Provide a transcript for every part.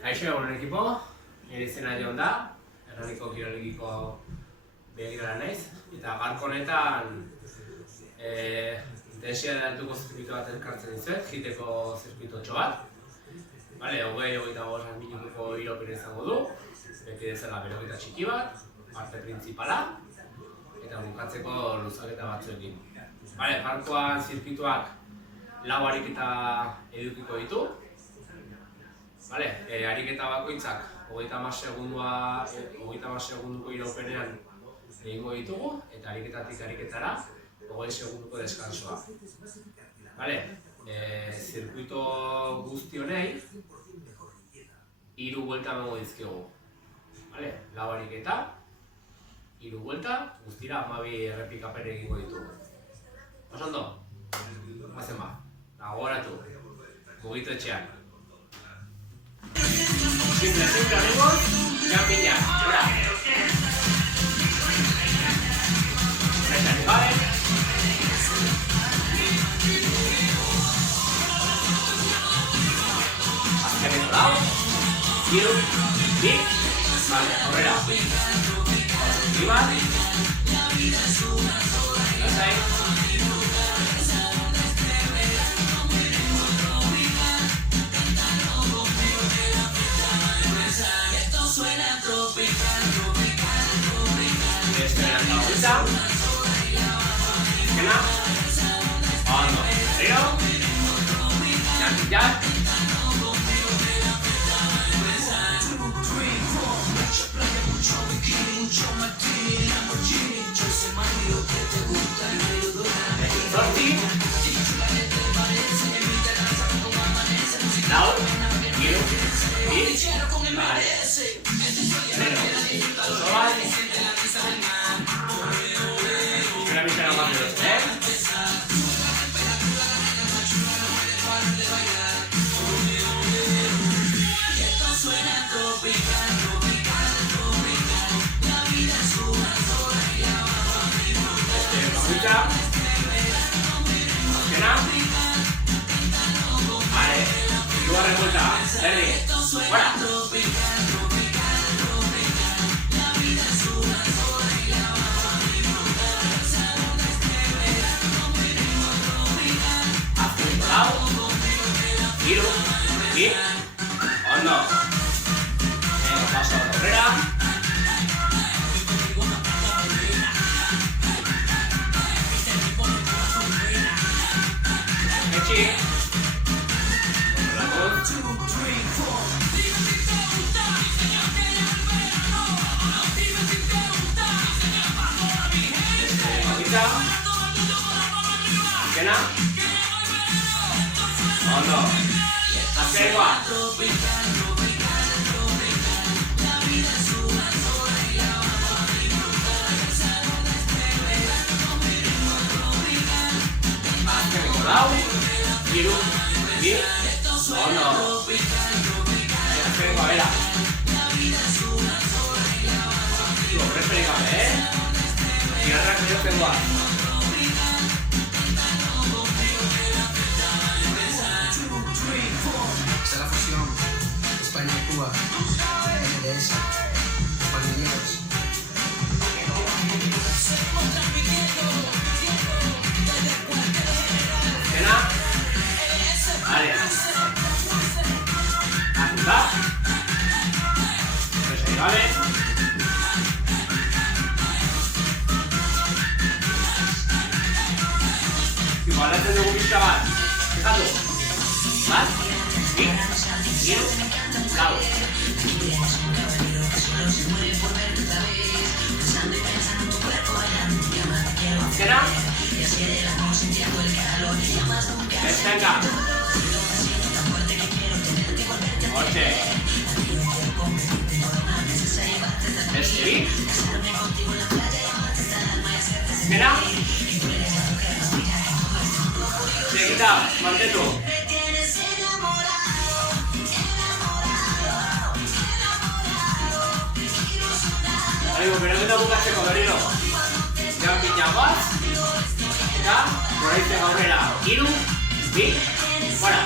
Kaixo egun ekipo, nire izena Jon da, Hernaniko Kirolegiko begirara naiz, eta gaurko honetan intentsitate-altuko zirkuito bat elkartzen dizuet, jiteko zirkuitotxo bat. Hogeita minutuko iropena izango du, beti bezala beroketa txiki bat, parte printzipala, eta bukatzeko luzaketa batzuekin. Gaurkoan zirkuitoak 4 ariketa edukiko ditu. Ariketa bakoitzak 30 segunduko iraupenean egingo ditugu, eta ariketatik ariketara 20 segunduko deskansoa. Zirkuito guzti honei 3 buelta emango dizkigu. 4 ariketa, 3 buelta, guztira 12 errepikapen egingo ditugu. Oso ondo? Guazen ba, gogoratu, mugitu etxean. Simple, amigos, campiña, ahora. Vale. Hacia el otro lado. Giro, big. Vale, ahora. Arriba. Ahí. Kena, hondo, berriro, jack. Sorti, lau, giro, bitch, vale, una vista no más veloz, escucha, Kena, vale, luego revuelta, verde, fuera. Giro, y hondo. Paso a la barrera. Echi. Kena. Hondo. Hacia igual. Hacia el lado. Giro. Y hondo. Hacia igual, vera. Lo refrescame, y ahora que yo tengo a la fusión España-Cuba, MDS, pandilleros. Kena, vale, activa, vale, igual antes de un chaval, fíjate, ¿vas? Giro, lado. Kena. Descenga. Oche. Escribir. Kena. Seguida, mantento. Beraketa bukatzeko berriro Jampiña bat eta goraitzen aurrera 3, 2, fora.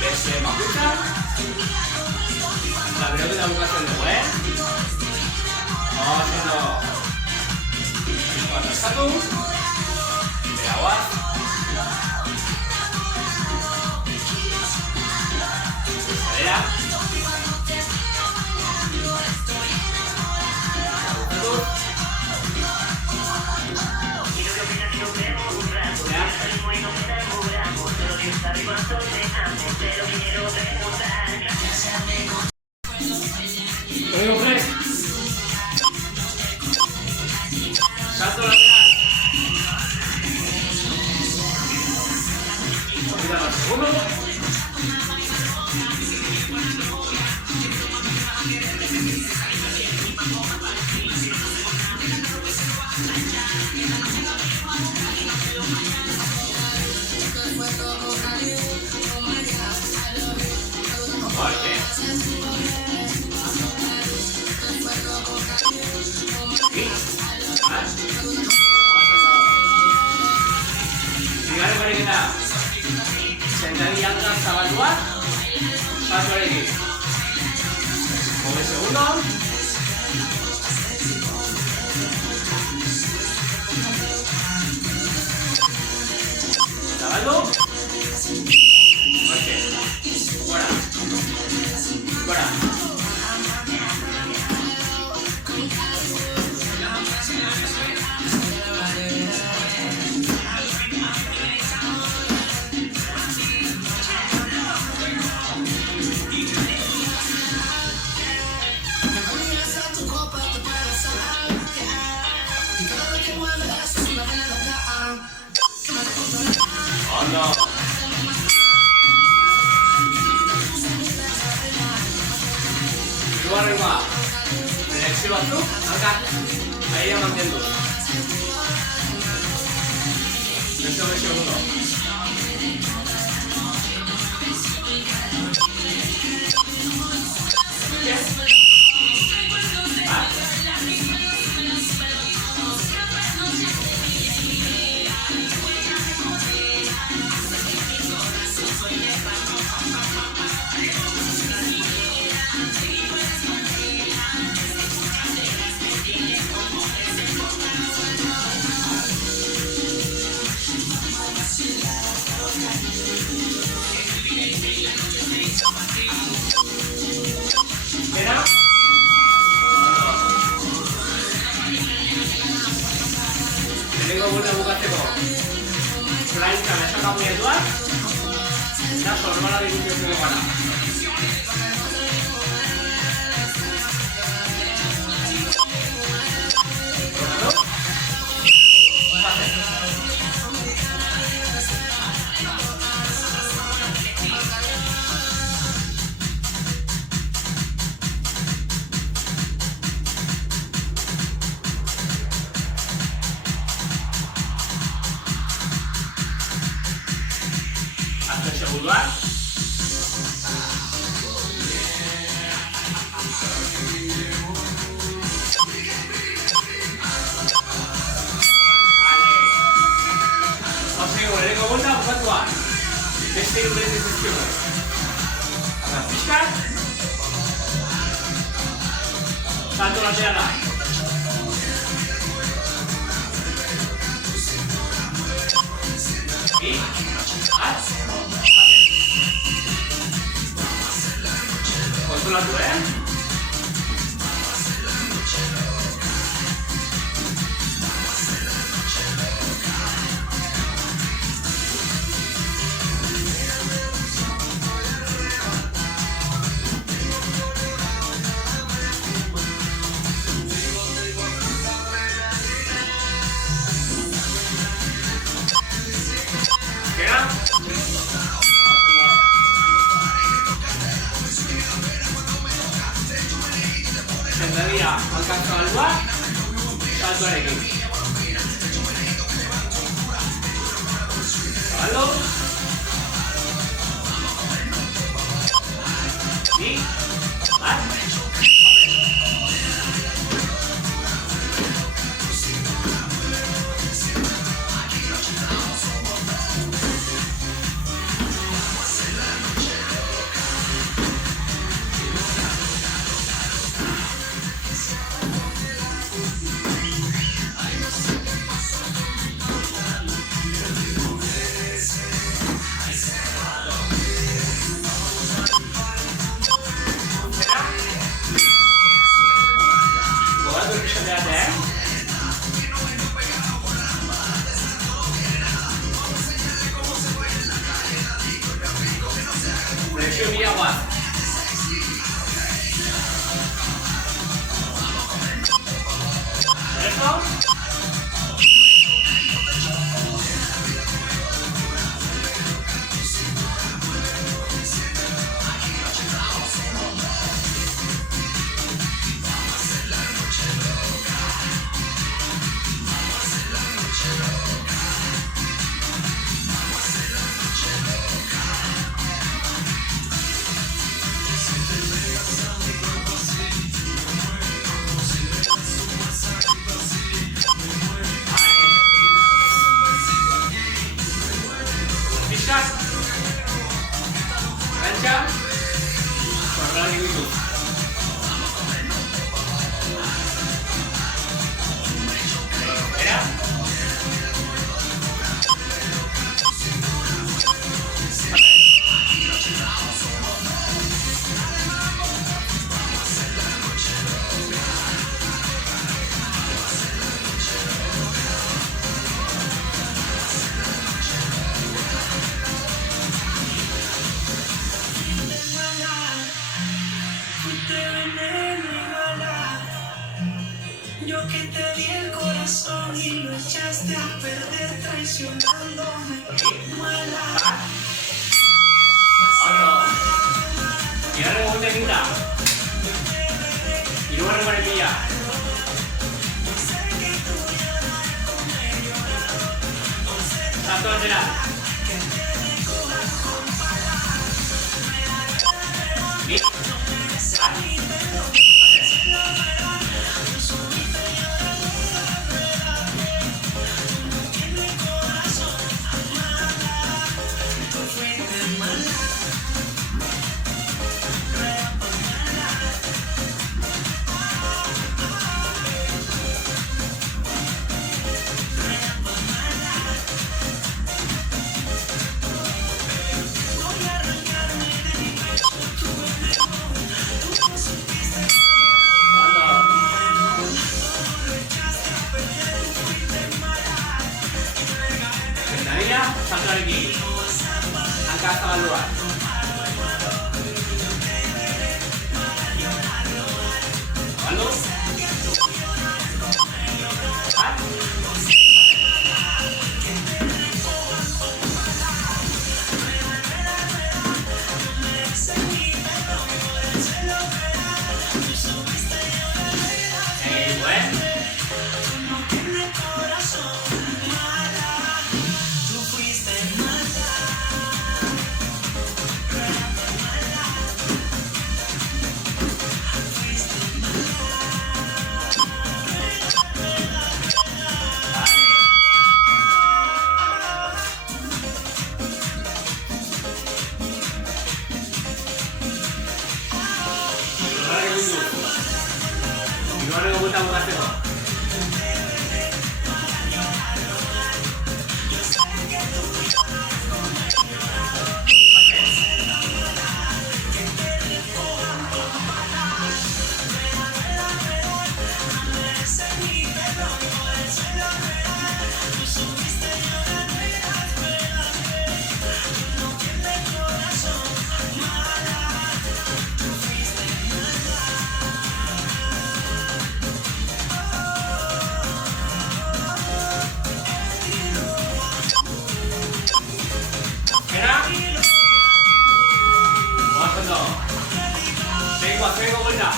Beste bakuntza. Eta beroketa bukatzen dugu, Ondo. Bat askatu. Behaua. Zadera. Domingo Fres. Salto lateral. Cuidado al segundo. Fuerte. Bigarren bareketa. Sentadilla alta zabaldua. Saltoarekin. 9 segundos. Zabaldu. Fuerte. Fuera. Fuera. Ondo. Hirugarrengoa. Flexio batzuk, hankak. Aia mantendu. Beste 9 segundo. Lehenengo gure bukatzeko plancha mesaka muñetuak eta normala dikutzen gara. Hazte seguruak. Osego, lehenengo bolta bukatuak. Beste irudez ezizkigu. Eta pixkat. Salto laterala. Y haz. Kontrolatu, Sentadilla alcanza balua, saltoarekin. Zabaldu. Otro. Y ahora con técnica. Y luego remanecilla. Salto lateral. Bien. Salto aquí. Acá estaba el lugar. ¿Algo? ¿Ah? Bueno. Gimana kamu tahu kasih kok? Vengo vuelta.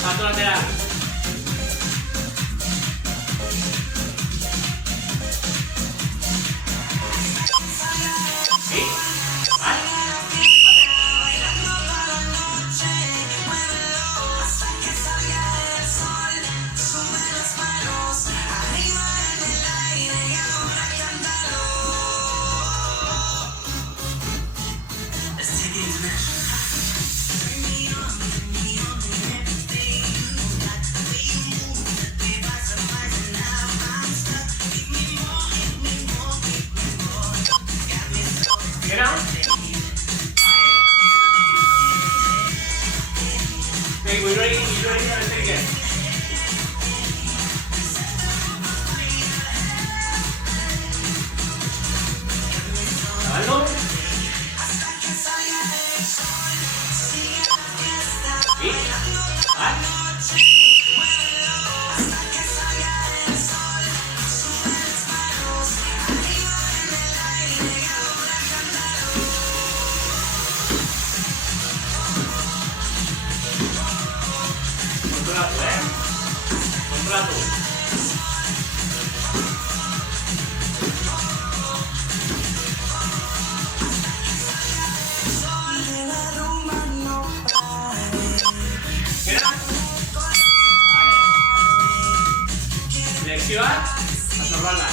Salto lateral. ¿Sí? ¿Vale? Mira. Vengo y ready para el trigger. ¿Algo? ¿Sí? ¿Vale? Contrato. Mira. Vale. Flexiva. A cerrarla.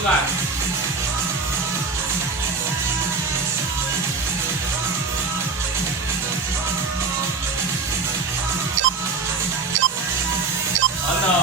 Azúcar. Ondo.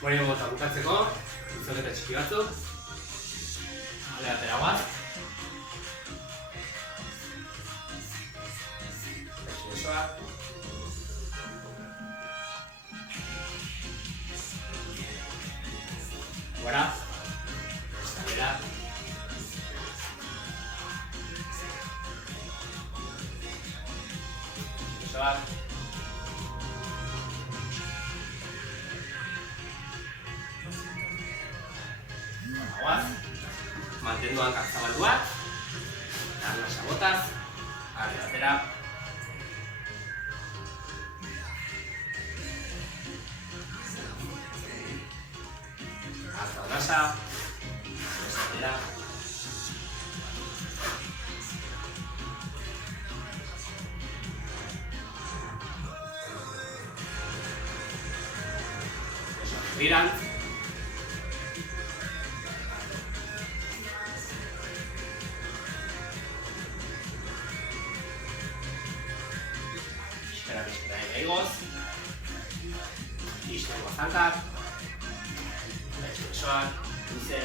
Hori gota bukatzeko, izoketa txiki batzuk. Ale, atera guaz. Etxesoa. Gora. Eskalera. Etxesoa. Aguaz, mantendu hankak zabalduak, arnasa botaz, arre batera. Arza arnasa, arnasa batera. Eso, giran. Pixkera egoz, iztengo zankak, etxesoak, luze.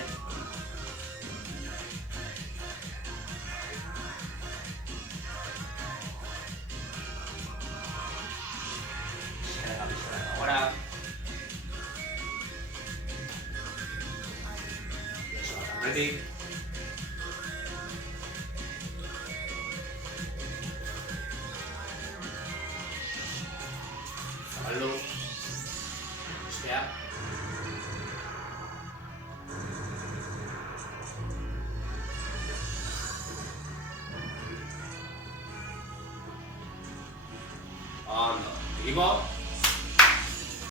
Pixkera gora. Etxesoak aurretik. Zabaldu, ustea. Ondo, egibo.